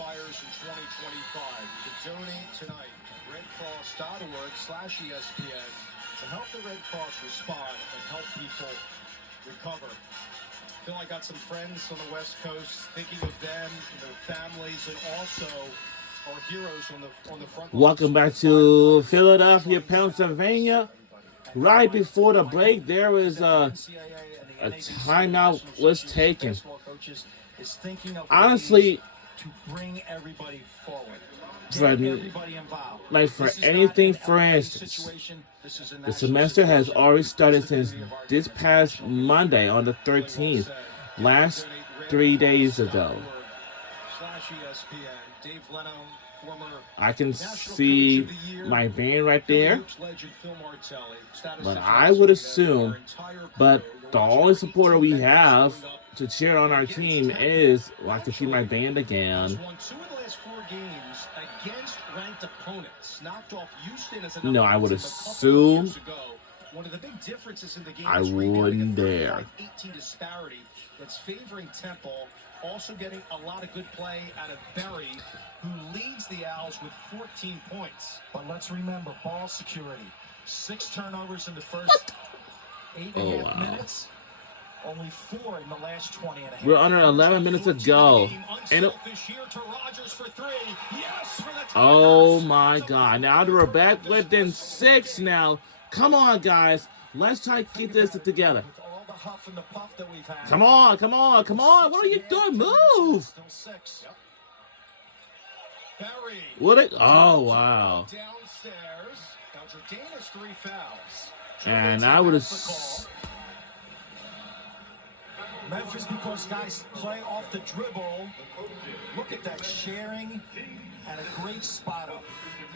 qualifiers in 2025. You can donate tonight at redcross.org/ESPN to help the Red Cross respond and help people recover. I feel like I got some friends on the West Coast, thinking of them and their families, and also our heroes on the front. Welcome back to Philadelphia, Pennsylvania. Right before the break, there was a timeout was taken. Honestly, to bring everybody forward, for anything, for instance, the semester has already started since this past Monday on the 13th, last 3 days ago. I can see my band right there, but I would assume, but the only supporter we have to cheer on our team is, well, I can see my band again. No, I would assume one of the big differences in the game I wouldn't dare. 18 disparity that's favoring Temple, also getting a lot of good play out of Berry, who leads the Owls with 14 points. But let's remember, ball security. 6 turnovers in the first 8.5 minutes. Only 4 in the last 20 and a half. We're under 11 minutes to go. And oh my God. Now we're back within 6 now. Come on, guys. Let's try to keep this together. Come on, come on, come on. What are you doing? Move. What? Oh, wow. And I would have... Memphis, because guys play off the dribble. Look at that sharing and a great spot up.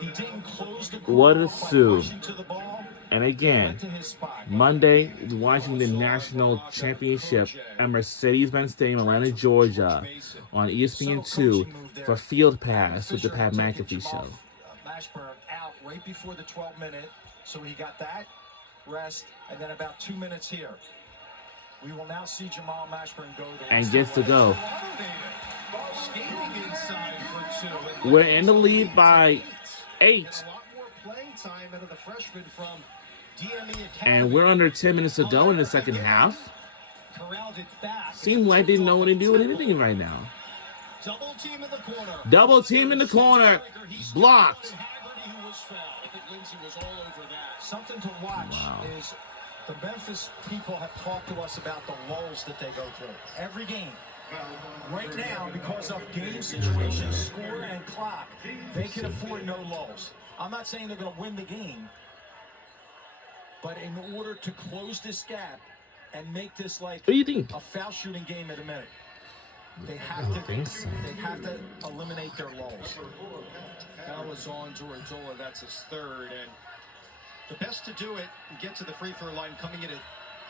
He didn't close the what a sue. And again, Monday, watching the National Championship at Mercedes-Benz Stadium, Atlanta, Georgia, on ESPN2 for Field Pass with the Pat McAfee Show. Mashburn out right before the 12-minute, so he got that rest, and then about 2 minutes here. We will now see Jamal Mashburn go and gets to go. We're in the lead by 8. And we're under 10 minutes to go in the second half. Seems like they didn't know what to do with anything right now. Double team in the corner. Blocked. Something to watch is the Memphis people have talked to us about the lulls that they go through every game. Right now, because of game situations, score and clock, they can afford no lulls. I'm not saying they're going to win the game, but in order to close this gap and make this like a foul shooting game in a minute, they have to eliminate their lulls. Foul is on Durazola. That's his 3rd, and the best to do it and get to the free throw line, coming in at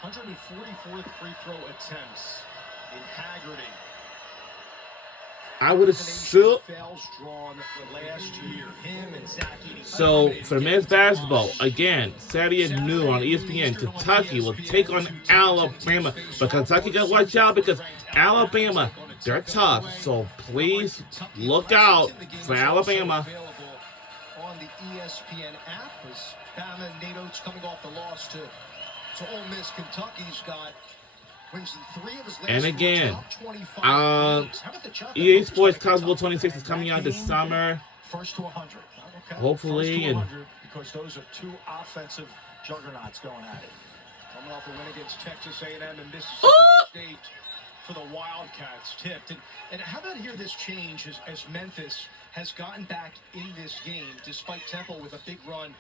144th free throw attempts in Haggerty. I would assume. So for men's basketball, again, Saturday at noon on ESPN, Kentucky will take on Alabama. But Kentucky got to watch out because Alabama, they're tough. So please look out for Alabama. On the ESPN app, as Bama and Nado's coming off the loss to Ole Miss. Kentucky's got wins in 3 of his last. And again, EA Sports College Bowl 26 is coming out this summer. First to 100. Okay. Hopefully, first to 100, because those are 2 offensive juggernauts going at it. Coming off a win against Texas A&M and Mississippi State for the Wildcats, tipped. And how about here this change as Memphis has gotten back in this game despite Temple with a big run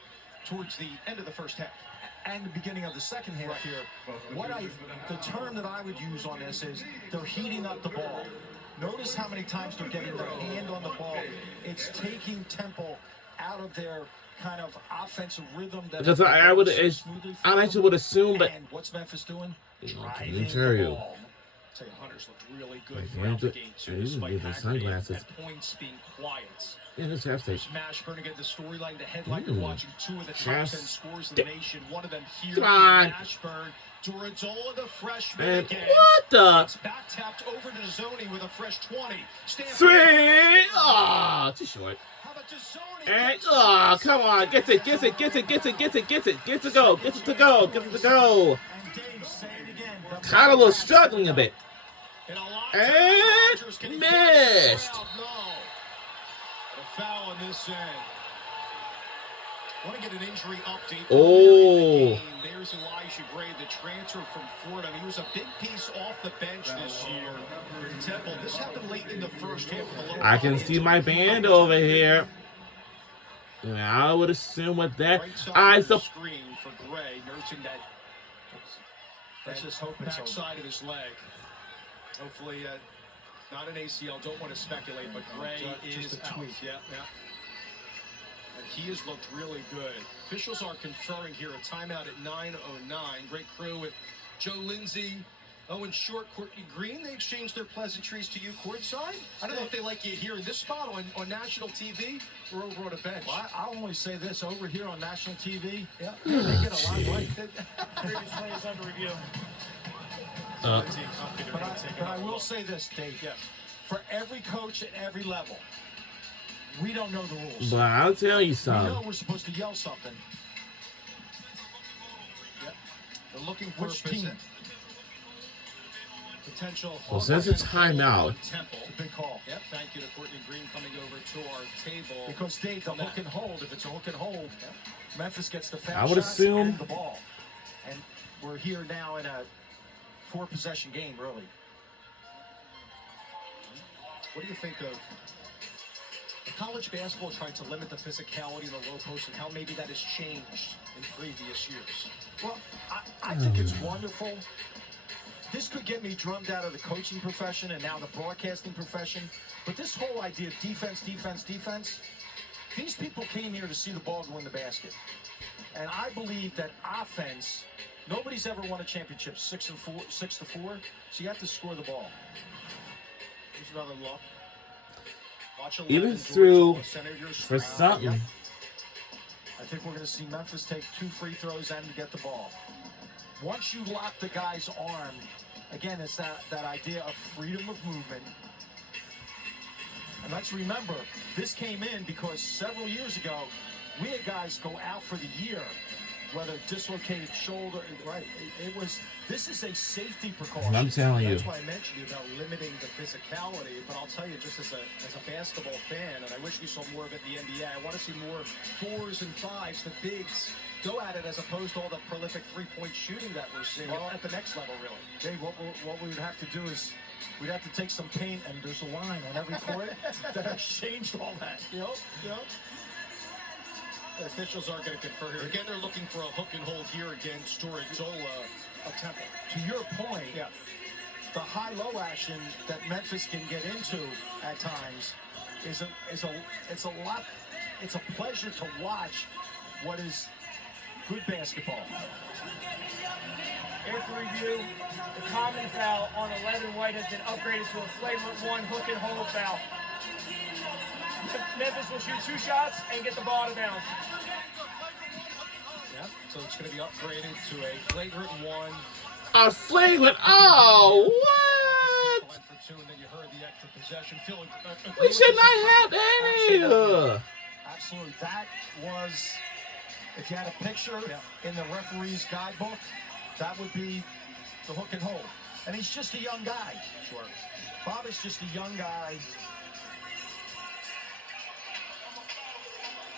towards the end of the first half and the beginning of the second half here. The term that I would use on this is they're heating up the ball. Notice how many times they're getting their hand on the ball. It's taking Temple out of their kind of offensive rhythm. Because I actually would assume, but and what's Memphis doing? Driving the ball. Say Hunter's looked really good throughout the game too, despite sunglasses. at points being quiet. Yeah, that's fantastic. Mashburn again, the storyline, the headline. You're watching 2 of the top 10 scores in the nation. One of them here. Mashburn. Durazola, the freshman again. What the? It's back tapped over to Zoni with a fresh 20. 3. Oh, too short. How about the zone? And come on, gets it to go, gets it to go. And Dave, say it again. Kind of a little struggling a bit. And a lot And Rodgers, can he missed. close the crowd? No. A foul on this end. Want to get an injury update. Oh. There's Elijah Gray, the transfer from Florida. He was a big piece off the bench this year. Temple. This happened late in the first half of the lower. I can see my band over here. And I would assume with that, Right side I of the sup- screen for Gray, nursing that Let's just hope it's over. backside of his leg. Hopefully, not an ACL. Don't want to speculate, but Gray Just is a out. tweak. Yeah. And he has looked really good. Officials are conferring here a timeout at 9:09. Great crew with Joe Lindsay, Owen Short, Courtney Green. They exchanged their pleasantries to you courtside. I don't know if they like you here in this spot on national TV or over on a bench. Well, I'll only say this over here on national TV. Yeah, they get a lot right. Previous players under review. Lindsay and company, they're But gonna take I another will look. say this, Dave. Yes. For every coach at every level, we don't know the rules. but I'll tell you We know something. we're supposed to yell something. They're looking for Which a team? potential. Well, since it's timeout, on Temple. Big call. Yep, thank you to Courtney Green coming over to our table. Because Dave, the on that. hook and hold. If it's a hook and hold, Memphis gets the foul I would shots assume- and the ball. And we're here now in a 4-possession game, really. What do you think of college basketball trying to limit the physicality in the low post and how maybe that has changed in previous years? Well, I think it's wonderful. This could get me drummed out of the coaching profession and now the broadcasting profession. But this whole idea of defense, these people came here to see the ball go in the basket. And I believe that offense, nobody's ever won a championship 6-4, so you have to score the ball. Here's another look. Watch Even 11, through George, Senators. for something. Yep. I think we're going to see Memphis take 2 free throws and get the ball. Once you lock the guy's arm, again, it's that idea of freedom of movement. And let's remember, this came in because several years ago, we had guys go out for the year, whether dislocated shoulder, right? This is a safety precaution. I'm telling you. That's why I mentioned you about limiting the physicality, but I'll tell you, just as a basketball fan, and I wish we saw more of it in the NBA, I want to see more 4s and 5s, the bigs, go at it as opposed to all the prolific three-point shooting that we're seeing at the next level, really. Dave, what we would have to do is we'd have to take some paint and there's a line on every court that has changed all that. Yep. The officials are going to confer here. Again, they're looking for a hook and hold here against Storazola of Temple. To your point, Yeah. the high-low action that Memphis can get into at times it's a pleasure to watch what is good basketball. After review, the common foul on 11 White has been upgraded to a flagrant 1 hook and hold foul. Memphis will shoot 2 shots and get the ball out of bounds. Yep. So it's going to be upgraded to a flagrant 1. A flagrant. Oh, what? Went for 2, and then you heard the extra possession. We should not have any. Absolutely. That was, if you had a picture in the referee's guidebook, that would be the hook and hold. And he's just a young guy. Sure. Bob is just a young guy.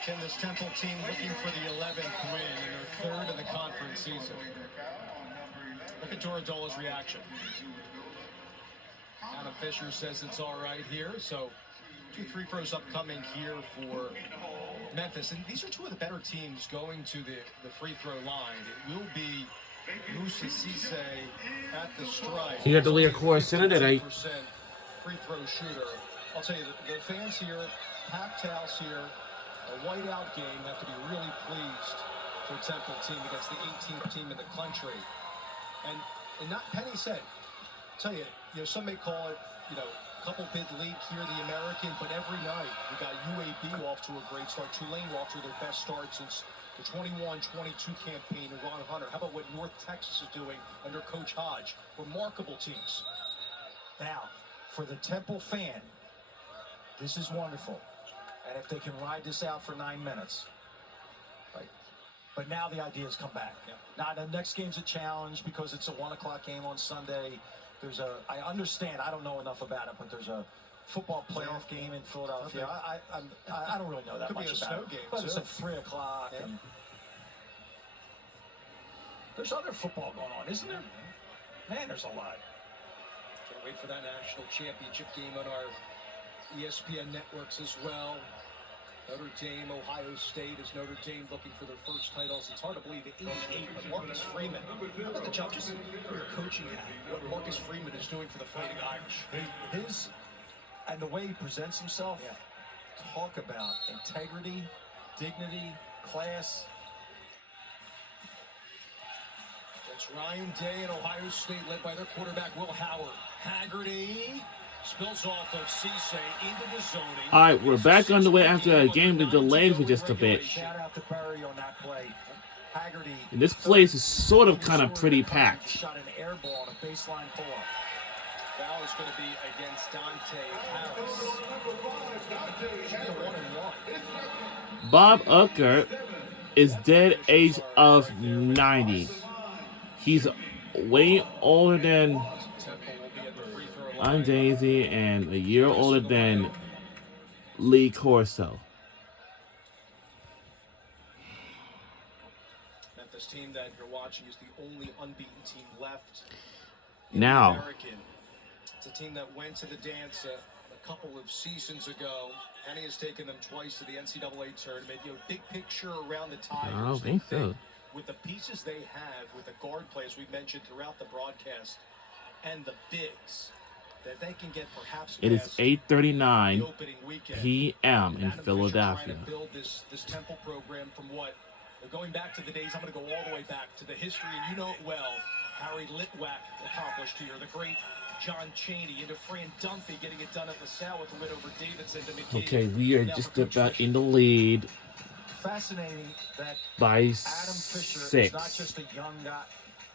Can this Temple team looking for the 11th win in their 3rd in the conference season? Look at Toradola's reaction. Adam Fisher says it's all right here. So 2 free throws upcoming here for Memphis. And these are 2 of the better teams going to the free throw line. It will be Musa Cisse at the strike. He got the lead course in it at 8. 50% free throw shooter. I'll tell you, the fans here, packed house here, a whiteout game, have to be really pleased for a Temple team against the 18th team in the country. And not Penny said, tell you, some may call it, a couple bid league here, the American, but every night we got UAB off to a great start. Tulane off to their best start since the 21-22 campaign of Ron Hunter. How about what North Texas is doing under Coach Hodge? Remarkable teams. Now, for the Temple fan, this is wonderful. And if they can ride this out for 9 minutes, right? But now the ideas come back. Yeah. Now the next game's a challenge because it's a 1 o'clock game on Sunday. I understand. I don't know enough about it, but there's a football playoff game in Philadelphia. I don't really know that Could be much a about snow it. game, But it's too. at 3 o'clock. Yeah. And there's other football going on, isn't there? Man, there's a lot. Can't wait for that national championship game on our ESPN networks as well. Notre Dame, Ohio State, as Notre Dame looking for their first titles. It's hard to believe, 88, but Marcus Freeman. How about the job, just for your coaching hat, what Marcus Freeman is doing for the Fighting Irish. And the way he presents himself, talk about integrity, dignity, class. It's Ryan Day and Ohio State, led by their quarterback, Will Howard. Haggerty spills off of Cisse into the zoning. All right, we're back underway after a game been delayed for just a bit. Shout out to Barry on that play. Haggerty. And this place is sort of kind of pretty packed. Shot an air ball on a baseline pull-up. Foul is going to be against Dante Harris. Should be a 1-and-1. Bob Uecker is dead age of 90. He's way older than Temple will be at the free throw line. I'm Daisy and a year older than Lee Corso. Memphis team that you're watching is the only unbeaten team left. Now, American. It's a team that went to the dance a couple of seasons ago. Penny has taken them twice to the NCAA tournament. Big picture around the Tigers. I don't think so. With the pieces they have, with the guard play, as we mentioned throughout the broadcast, and the bigs, that they can get perhaps it is past 8:39 the opening weekend. p.m. in Adam Fisher Philadelphia. trying to build this Temple program from what? Going back to the days, I'm going to go all the way back to the history, and you know it well. Harry Litwack accomplished here. The great John Chaney into Fran Dunphy getting it done at LaSalle with the win over Davidson to McGee. Okay, we are Now just for Coach about Fisher. in the lead Fascinating that by Adam Fisher is not 6. just a young guy.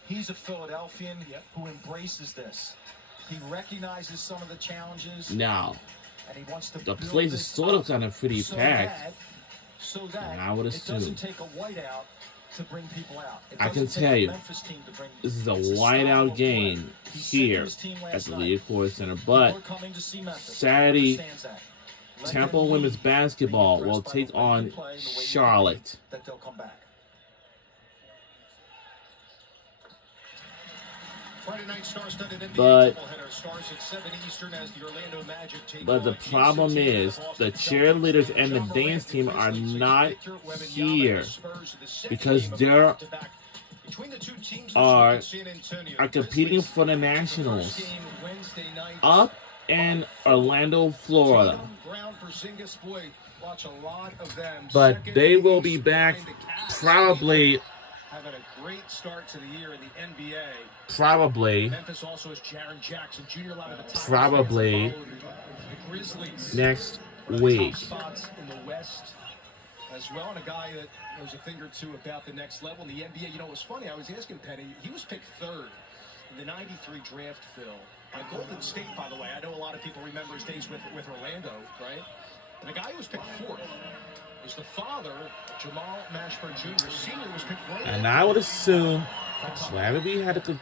He's a Philadelphian who embraces this. He recognizes some of the challenges, Now, and he wants to the build place is this sort of up kind of pretty so packed. that I would it assume. doesn't take a whiteout to bring people out. It I can doesn't take tell a you, Memphis team to bring, This is a it's style whiteout of game play. He said to here his team at last the night, Leopold Center, "People but are coming to see Memphis." He Saturday, understands that. Let Temple them women's lead. basketball Be will impressed by take the way you on play and the way you Charlotte. compete, that they'll come back. Friday night star-studded NBA But- doubleheader starts at 7 Eastern as the Orlando Magic take But the on problem Houston team is of the Boston cheerleaders Celtics. and the Ja Morant dance team are replaces not Victor Wembanyama here and the Spurs in the second because game of they back-to-back. Between the two teams this are- week in San Antonio, are competing Grizzlies for the first Nationals game Wednesday night. up in Orlando, Florida. Tatum, Brown, Porzingis, boy, watch a lot of them. But Second they in the will be East back behind the Cavs. probably Having a great start to the year in the NBA. probably Memphis also has Jaren Jackson Jr. A lot of the Tigers Probably fans that follow the Grizzlies. next One of the week. top spots in the West as well, and a guy that knows a thing or two about the next level in the NBA. You know, it was funny. I was asking Penny. He was picked third in the '93 draft, Phil, by Golden State. By the way, I know a lot of people remember his days with Orlando, right? And the guy who was picked fourth is the father, Jamal Mashburn Jr. Senior was picked right. And I would assume whenever we had a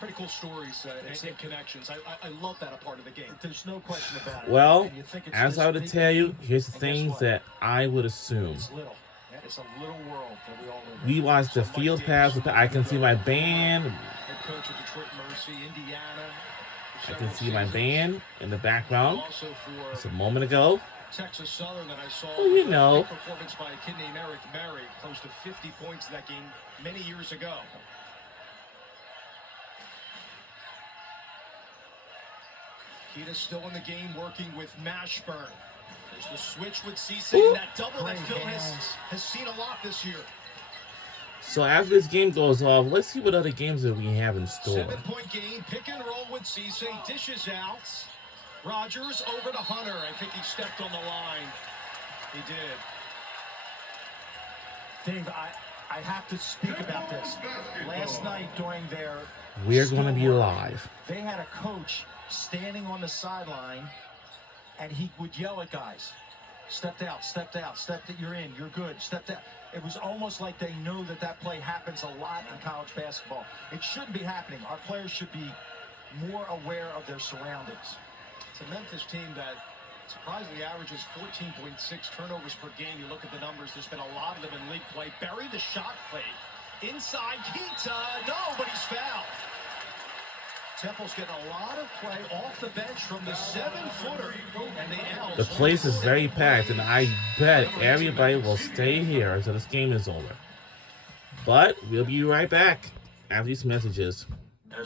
Pretty cool stories and connections. I love that a part of the game. There's no question about it. well, And you think it's as this I would big tell you, league, here's the and guess things what? that I would assume. It's little. Yeah, it's a little world that we all live in. We watched the field pass. I can see my band. Head coach of Detroit Mercy, Indiana. I can see my band in the background. Also Just for a moment ago. Texas Southern that I saw. Well, you with a know. big performance by a kid named Eric Murray, close to 50 points in that game many years ago. Keita's still in the game, working with Mashburn. There's the switch with Cisse, Ooh. and that double that Great Phil hands. has seen a lot this year. So after this game goes off, let's see what other games that we have in store. 7-point game, pick and roll with Cisse, dishes out. Rogers over to Hunter. I think he stepped on the line. He did. Dave, I have to speak about this. Last night during their We're going to be schoolwork, live. They had a coach standing on the sideline, and he would yell at guys. Stepped out, you're in, you're good, stepped out. It was almost like they know that that play happens a lot in college basketball. It shouldn't be happening. Our players should be more aware of their surroundings. It's a Memphis team that surprisingly averages 14.6 turnovers per game. You look at the numbers, there's been a lot of them in league play. Bury the shot fake. Inside Keita, no, but he's fouled. Temple's getting a lot of play off the bench from the 7-footer. And the L's. The place is very packed, and I bet everybody will stay here until this game is over. But we'll be right back after these messages.